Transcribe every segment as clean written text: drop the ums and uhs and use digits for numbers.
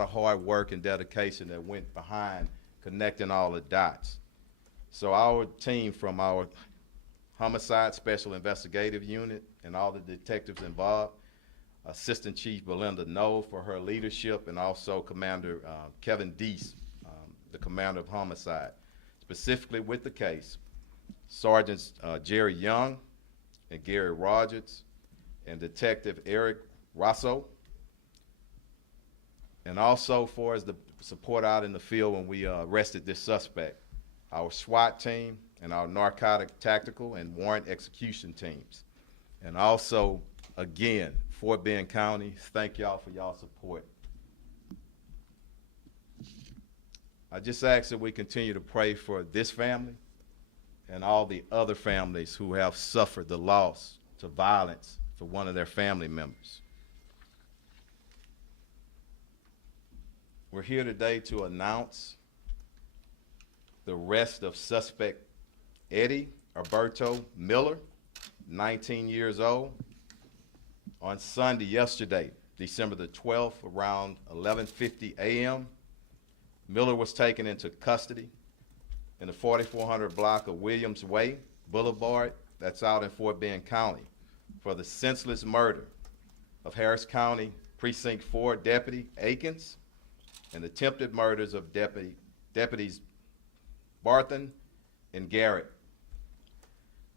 of hard work and dedication that went behind connecting all the dots. So our team from our Homicide Special Investigative Unit and all the detectives involved, Assistant Chief Belinda Noel for her leadership, and also Commander Kevin Deese, the commander of Homicide, specifically with the case, Sergeants Jerry Young and Gary Rogers, and Detective Eric Rosso, and also for us the support out in the field when we arrested this suspect, our SWAT team and our narcotic tactical and warrant execution teams. And also, again, Fort Bend County, thank y'all for y'all support. I just ask that we continue to pray for this family and all the other families who have suffered the loss to violence for one of their family members. We're here today to announce the arrest of suspect Eddie Alberto Miller, 19 years old. On Sunday, yesterday, December the 12th, around 11:50 a.m., Miller was taken into custody in the 4400 block of Williams Way Boulevard, that's out in Fort Bend County, for the senseless murder of Harris County Precinct 4 Deputy Atkins and attempted murders of Deputies Barton and Garrett.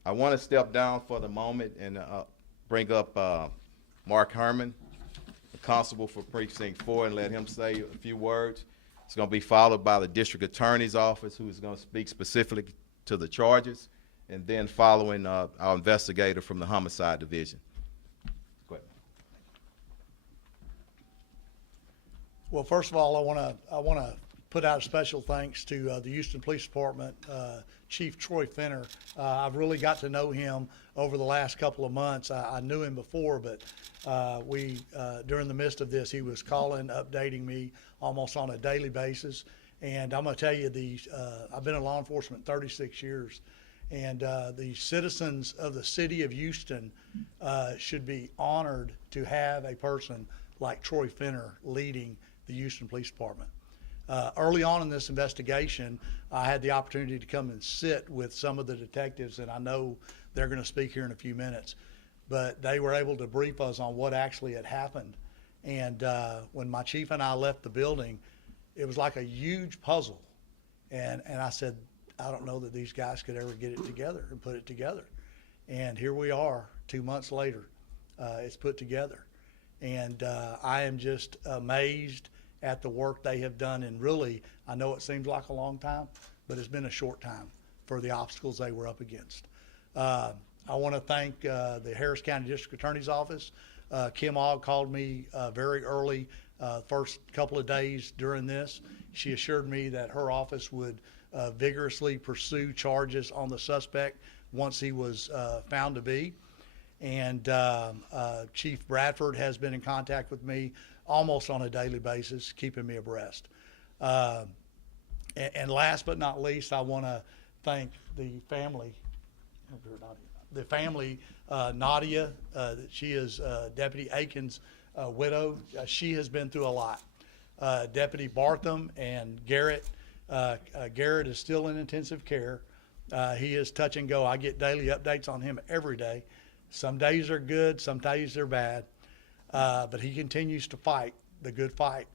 I want to step down for the moment and bring up Mark Herman, the constable for Precinct 4, and let him say a few words. It's going to be followed by the district attorney's office, who is going to speak specifically to the charges, and then following our investigator from the homicide division. Go ahead. Well, first of all, I want to put out a special thanks to the Houston Police Department, Chief Troy Fenner. I've really got to know him over the last couple of months. I knew him before, but during the midst of this, he was calling, updating me almost on a daily basis. And I'm going to tell you, I've been in law enforcement 36 years, and the citizens of the city of Houston should be honored to have a person like Troy Fenner leading the Houston Police Department. Early on in this investigation, I had the opportunity to come and sit with some of the detectives, and I know they're going to speak here in a few minutes, but they were able to brief us on what actually had happened. And when my chief and I left the building, it was like a huge puzzle. And I said, I don't know that these guys could ever get it together and put it together. And here we are 2 months later. It's put together. And I am just amazed at the work they have done. And really, I know it seems like a long time, but it's been a short time for the obstacles they were up against. I want to thank the Harris County District Attorney's Office. Kim Ogg called me very early, first couple of days during this. She assured me that her office would vigorously pursue charges on the suspect once he was found to be. And Chief Bradford has been in contact with me almost on a daily basis, keeping me abreast. And last but not least, I want to thank the family. Nadia, she is Deputy Atkins' widow. She has been through a lot. Deputy Bartham and Garrett. Garrett is still in intensive care. He is touch and go. I get daily updates on him every day. Some days are good, some days are bad, but he continues to fight the good fight.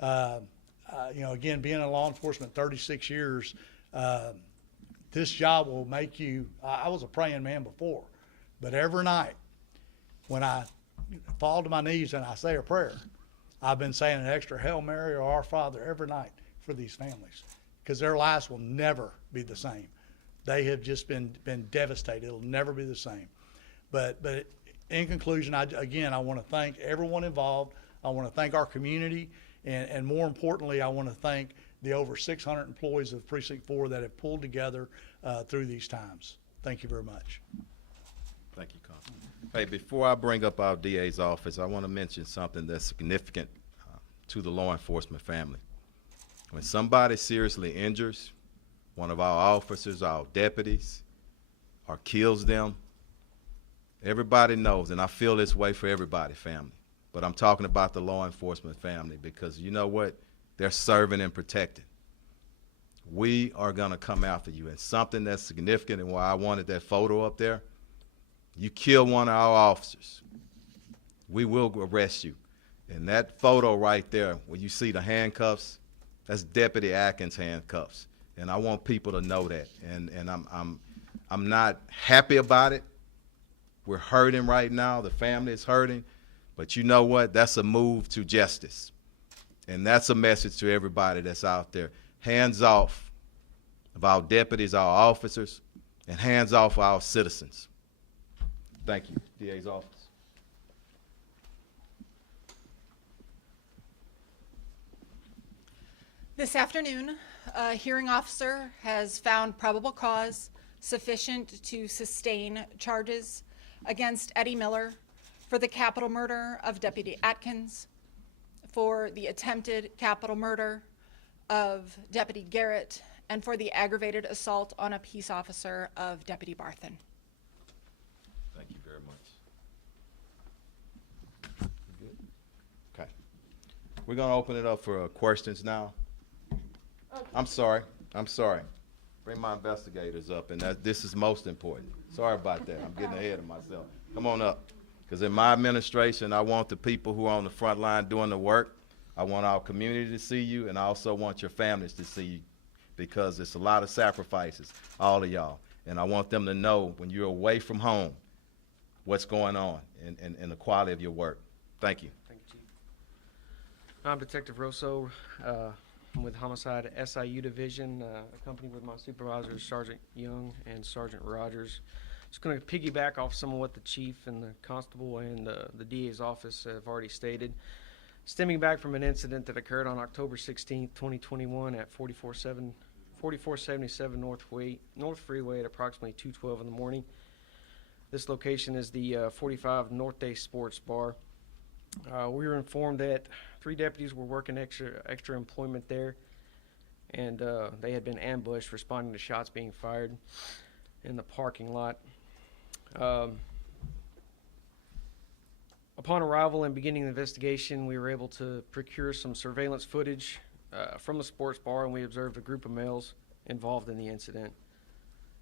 Again, being in law enforcement 36 years, this job will make you, I was a praying man before, but every night when I fall to my knees and I say a prayer, I've been saying an extra Hail Mary or Our Father every night for these families, because their lives will never be the same. They have just been devastated. It'll never be the same. But in conclusion, I want to thank everyone involved. I want to thank our community, and more importantly, I want to thank the over 600 employees of Precinct 4 that have pulled together through these times. Thank you very much. Thank you, Constable. Hey, before I bring up our DA's office, I want to mention something that's significant to the law enforcement family. When somebody seriously injures one of our officers, our deputies, or kills them, everybody knows, and I feel this way for everybody, family, but I'm talking about the law enforcement family, because you know what? They're serving and protecting. We are going to come after you. And something that's significant, and why I wanted that photo up there, you kill one of our officers, we will arrest you. And that photo right there, where you see the handcuffs, that's Deputy Atkins handcuffs. And I want people to know that. And I'm not happy about it. We're hurting right now. The family is hurting. But you know what? That's a move to justice. And that's a message to everybody that's out there. Hands off of our deputies, our officers, and hands off our citizens. Thank you, DA's office. This afternoon, a hearing officer has found probable cause sufficient to sustain charges against Eddie Miller for the capital murder of Deputy Atkins, for the attempted capital murder of Deputy Garrett, and for the aggravated assault on a peace officer of Deputy Barthen. Thank you very much. Good. Okay. We're going to open it up for questions now. I'm sorry. Bring my investigators up, and this is most important. Sorry about that. I'm getting ahead of myself. Come on up. Because in my administration, I want the people who are on the front line doing the work. I want our community to see you, and I also want your families to see you, because it's a lot of sacrifices, all of y'all. And I want them to know when you're away from home what's going on and the quality of your work. Thank you. Thank you, Chief. I'm Detective Rosso. I'm with Homicide SIU Division, accompanied with my supervisors, Sergeant Young and Sergeant Rogers. Just going to piggyback off some of what the Chief and the Constable and the DA's office have already stated. Stemming back from an incident that occurred on October 16th, 2021 at 4477 North Freeway at approximately 2:12 in the morning. This location is the 45 North Day Sports Bar. We were informed that 3 deputies were working extra employment there, and they had been ambushed, responding to shots being fired in the parking lot. Upon arrival and beginning the investigation, we were able to procure some surveillance footage from the sports bar, and we observed a group of males involved in the incident.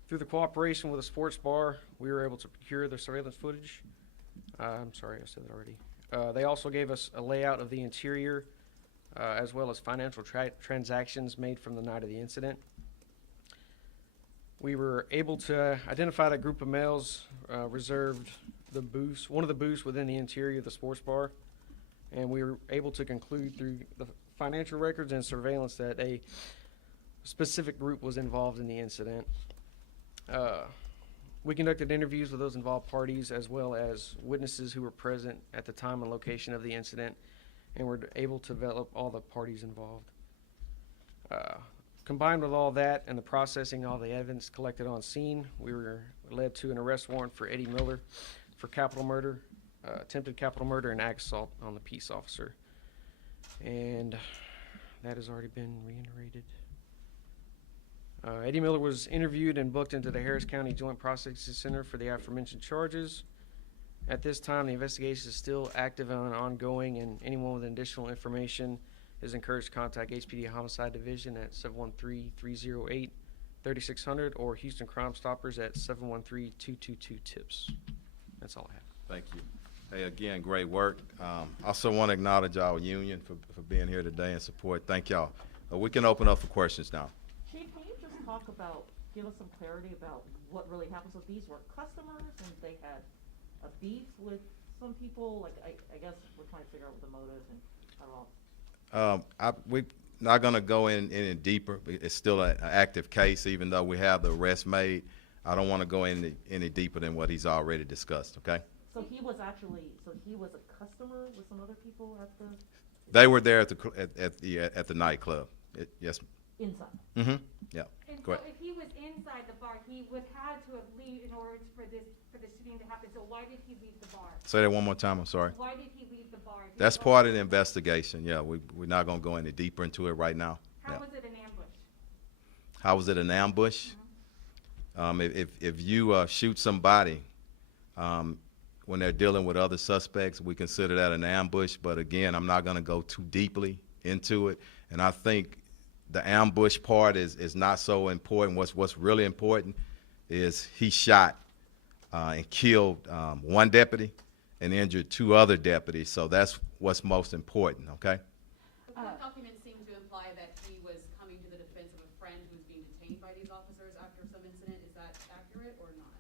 Through the cooperation with the sports bar, we were able to procure the surveillance footage. I'm sorry, I said that already. They also gave us a layout of the interior, as well as financial transactions made from the night of the incident. We were able to identify that group of males reserved the booths, one of the booths within the interior of the sports bar, and we were able to conclude through the financial records and surveillance that a specific group was involved in the incident. We conducted interviews with those involved parties, as well as witnesses who were present at the time and location of the incident, and were able to develop all the parties involved. Combined with all that and the processing all the evidence collected on scene, we were led to an arrest warrant for Eddie Miller for capital murder, attempted capital murder, and ag assault on the peace officer. And that has already been reiterated. Eddie Miller was interviewed and booked into the Harris County Joint Processing Center for the aforementioned charges. At this time, the investigation is still active and ongoing, and anyone with additional information is encouraged to contact HPD Homicide Division at 713-308-3600 or Houston Crime Stoppers at 713-222-TIPS. That's all I have. Thank you. Hey, again, great work. Also want to acknowledge our union for being here today and support. Thank y'all. We can open up for questions now. Chief, can you just talk about, give us some clarity about what really happened? So these were customers and they had a beef with some people? Like, I guess we're trying to figure out what the motives and how all. We're not going to go in any deeper. It's still an active case, even though we have the arrest made. I don't want to go any deeper than what he's already discussed, okay? So he was a customer with some other people at the? They were there at the nightclub. Yes. Inside? Mm-hmm. Yeah. And Go so ahead. if he was inside the bar, he would have to have leave in order for the shooting to happen. So why did he leave the bar? Say that one more time, I'm sorry. Why did he leave the bar? That's part of the investigation, yeah. We're not going to go any deeper into it right now. How Yeah. was it an ambush? How was it an ambush? If you shoot somebody, when they're dealing with other suspects, we consider that an ambush. But again, I'm not going to go too deeply into it. And I think the ambush part is not so important. What's really important is he shot and killed one deputy and injured 2 other deputies. So that's what's most important, okay? The court documents seem to imply that he was coming to the defense of a friend who was being detained by these officers after some incident. Is that accurate or not?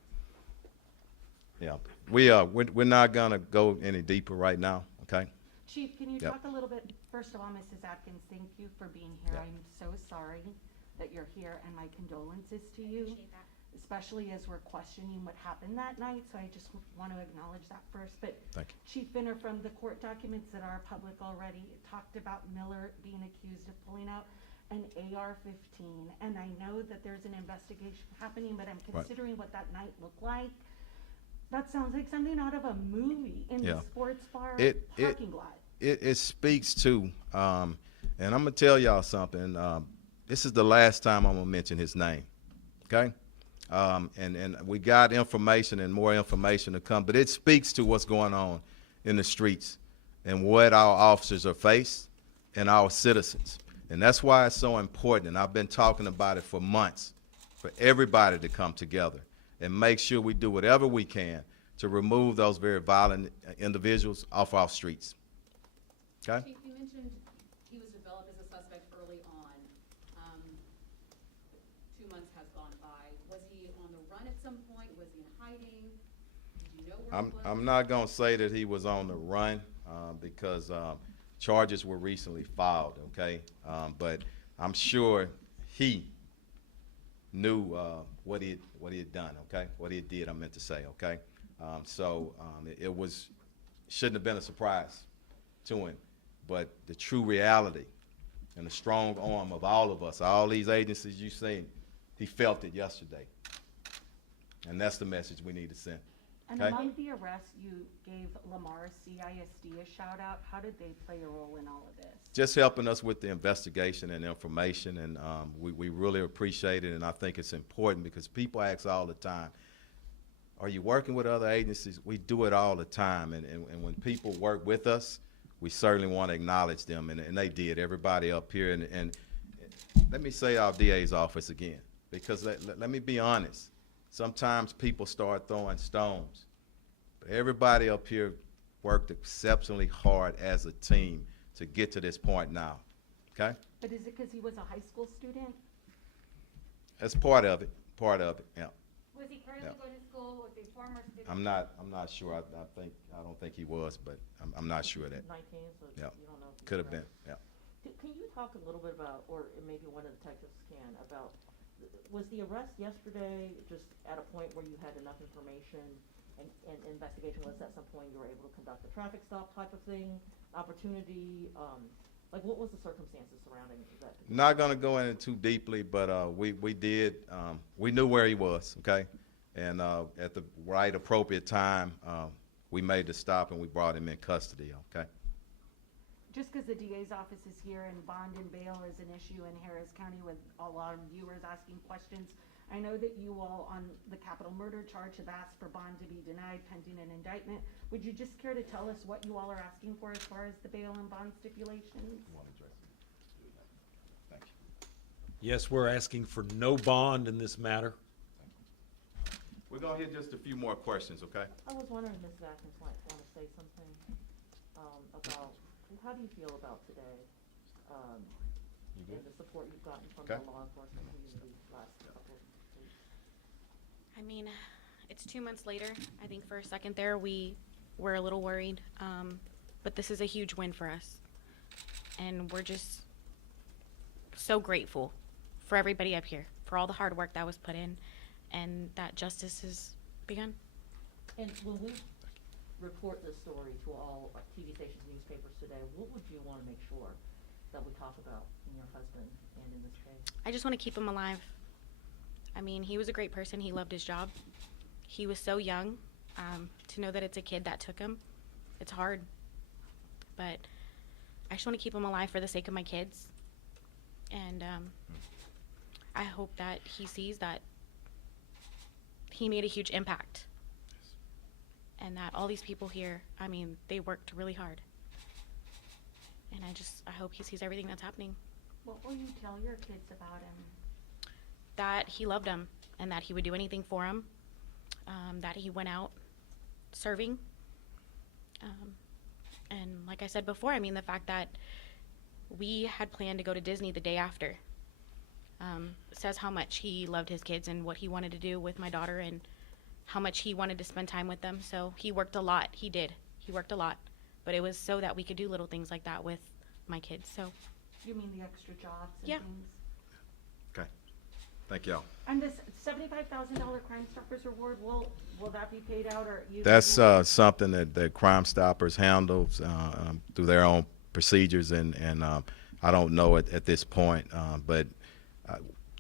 Yeah, we're not going to go any deeper right now, okay? Chief, can you Yep. talk a little bit, first of all, Mrs. Atkins, thank you for being here. Yep. I'm so sorry that you're here, and my condolences to you, especially as we're questioning what happened that night, so I just want to acknowledge that first. But Thank you. Chief Finner, from the court documents that are public already, it talked about Miller being accused of pulling out an AR-15, and I know that there's an investigation happening, but I'm Right. considering what that night looked like. That sounds like something out of a movie in Yeah. the sports bar It- parking lot. It speaks to, and I'm going to tell y'all something. This is the last time I'm going to mention his name, okay? And we got information and more information to come, but it speaks to what's going on in the streets and what our officers are faced and our citizens. And that's why it's so important, and I've been talking about it for months, for everybody to come together and make sure we do whatever we can to remove those very violent individuals off our streets. Okay? Chief, you mentioned he was developed as a suspect early on. 2 months has gone by. Was he on the run at some point? Was he in hiding? Did you know where he was? I'm not going to say that he was on the run because charges were recently filed, okay? But I'm sure he knew what he had done, okay? What he did, I meant to say, okay? It shouldn't have been a surprise to him. But the true reality and the strong arm of all of us, all these agencies you seen, he felt it yesterday. And that's the message we need to send. And Okay. among the arrests, you gave Lamar CISD a shout out. How did they play a role in all of this? Just helping us with the investigation and information, and we really appreciate it, and I think it's important because people ask all the time, are you working with other agencies? We do it all the time, and when people work with us, we certainly want to acknowledge them, and they did, everybody up here, and let me say our DA's office again, because let me be honest, sometimes people start throwing stones, but everybody up here worked exceptionally hard as a team to get to this point now, okay? But is it because he was a high school student? That's part of it, yeah. Was he currently Yeah. going to school? Was he former student? I'm not sure, I don't think he was, but I'm not sure of that. 19, so Yeah. you don't know. if he's Could have correct. been, yeah. Can you talk a little bit about, or maybe one of the detectives can, about, was the arrest yesterday just at a point where you had enough information and investigation was at some point you were able to conduct a traffic stop type of thing, opportunity, like what was the circumstances surrounding that? Not gonna go in too deeply, but we did, we knew where he was, okay? And at the right appropriate time, we made the stop and we brought him in custody, okay? Just because the DA's office is here and bond and bail is an issue in Harris County with a lot of viewers asking questions, I know that you all on the capital murder charge have asked for bond to be denied pending an indictment. Would you just care to tell us what you all are asking for as far as the bail and bond stipulations? Thank you. Yes, we're asking for no bond in this matter. We're gonna hit just a few more questions, okay? I was wondering, Mrs. Atkins might want to say something about, how do you feel about today? And the support you've gotten from the Okay. law enforcement community last couple of weeks? I mean, it's 2 months later. I think for a second there we were a little worried, but this is a huge win for us. And we're just so grateful for everybody up here, for all the hard work that was put in, and that justice has begun. And when we report this story to all TV stations, newspapers today, what would you want to make sure that we talk about in your husband and in this case? I just want to keep him alive. I mean, he was a great person. He loved his job. He was so young. To know that it's a kid that took him, it's hard. But I just want to keep him alive for the sake of my kids. And I hope that he sees that he made a huge impact. and that all these people here, I mean, they worked really hard. And I hope he sees everything that's happening, What will you tell your kids about him? that he loved them and that he would do anything for them, that he went out serving. And like I said before, I mean, the fact that we had planned to go to Disney the day after says how much he loved his kids and what he wanted to do with my daughter and how much he wanted to spend time with them. So he worked a lot. He did. He worked a lot. But it was so that we could do little things like that with my kids. So, You mean the extra jobs and Yeah. things? Okay. Thank y'all. And this $75,000 Crime Stoppers Award, will that be paid out, or you? That's something that Crime Stoppers handles through their own procedures, and I don't know at this point, but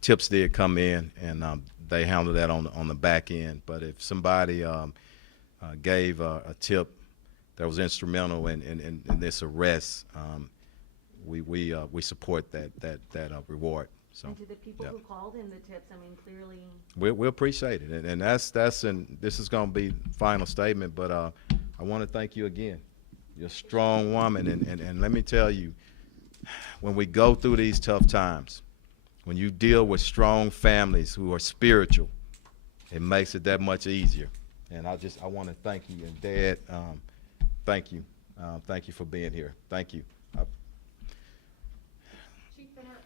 tips did come in, and they handle that on the back end. But if somebody gave a tip that was instrumental in this arrest, we support that reward. So, And to the people yeah. who called in the tips, I mean, clearly, We appreciate it, and this is going to be final statement, but I want to thank you again. You're a strong woman, and let me tell you, when we go through these tough times, when you deal with strong families who are spiritual, it makes it that much easier. And I want to thank you, and Dad, thank you for being here. Thank you. Chief Benner,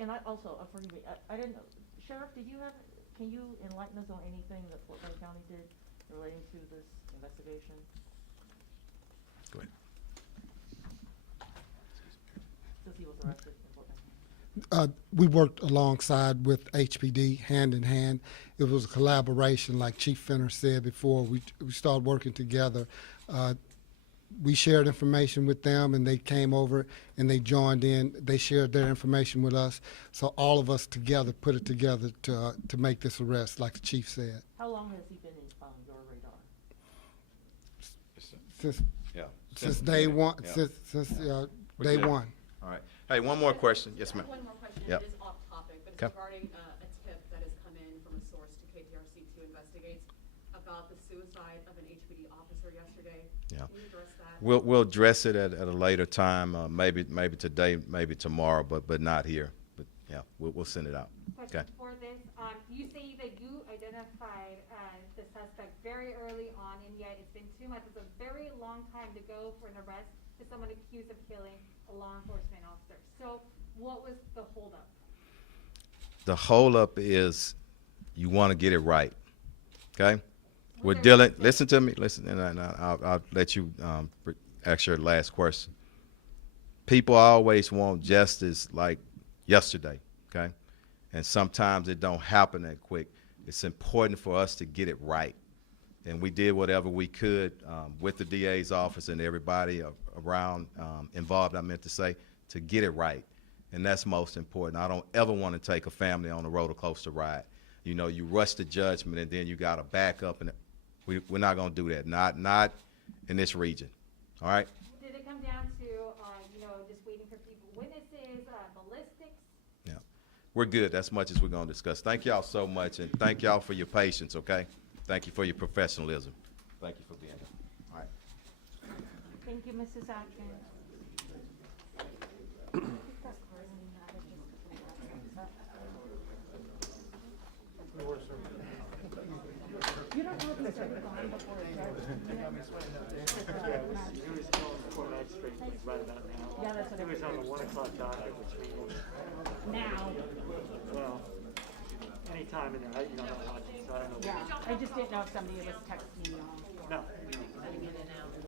and I also, forgive me, I didn't know, Sheriff, can you enlighten us on anything that Fort Wayne County did relating to this investigation? Go ahead. Since he was arrested in Fort Wayne. We worked alongside with HPD hand in hand. It was a collaboration, like Chief Fenner said before. We started working together. We shared information with them, and they came over and they joined in. They shared their information with us. So all of us together put it together to make this arrest, like the chief said. How long has he been on your radar? Since day one. Yeah. Since We're day good. one. All right. Hey, one more question. Yes, ma'am. One more question, Yep. it is off topic, but it's Okay. regarding a tip that has come in from a source to KTRC2 investigates about the suicide of an HPD officer yesterday. Yeah. Can you address that? We'll address it at a later time, maybe today, maybe tomorrow, but not here. But yeah, we'll send it out. Question Okay. for this, you say that you identified the suspect very early on, and yet it's been 2 months. It's a very long time to go for an arrest to someone accused of killing a law enforcement officer. So what was the holdup? The holdup is you want to get it right. Okay. We're there dealing. reason? Listen to me. Listen, and I'll let you ask your last question. People always want justice like yesterday. Okay, and sometimes it don't happen that quick. It's important for us to get it right, and we did whatever we could with the DA's office and everybody around involved. I meant to say to get it right, and that's most important. I don't ever want to take a family on a roller coaster ride. You know, you rush to judgment and then you got to back up, and we're not going to do that. Not in this region. All right. Did it come down to, just waiting for people, witnesses, ballistics? Yeah, we're good. That's much as we're going to discuss. Thank y'all so much, and thank y'all for your patience. Okay. Thank you for your professionalism. Thank you for being here. All right. thank you, Mrs. Atkins. You don't know if he's ever gone before a judge. He was going before magistrate right about now. Yeah, that's what I He was on the 1 o'clock docket, which means, Now, well, anytime in there, you don't know how, so I don't know. yeah, I just didn't know if somebody was texting you. No, no.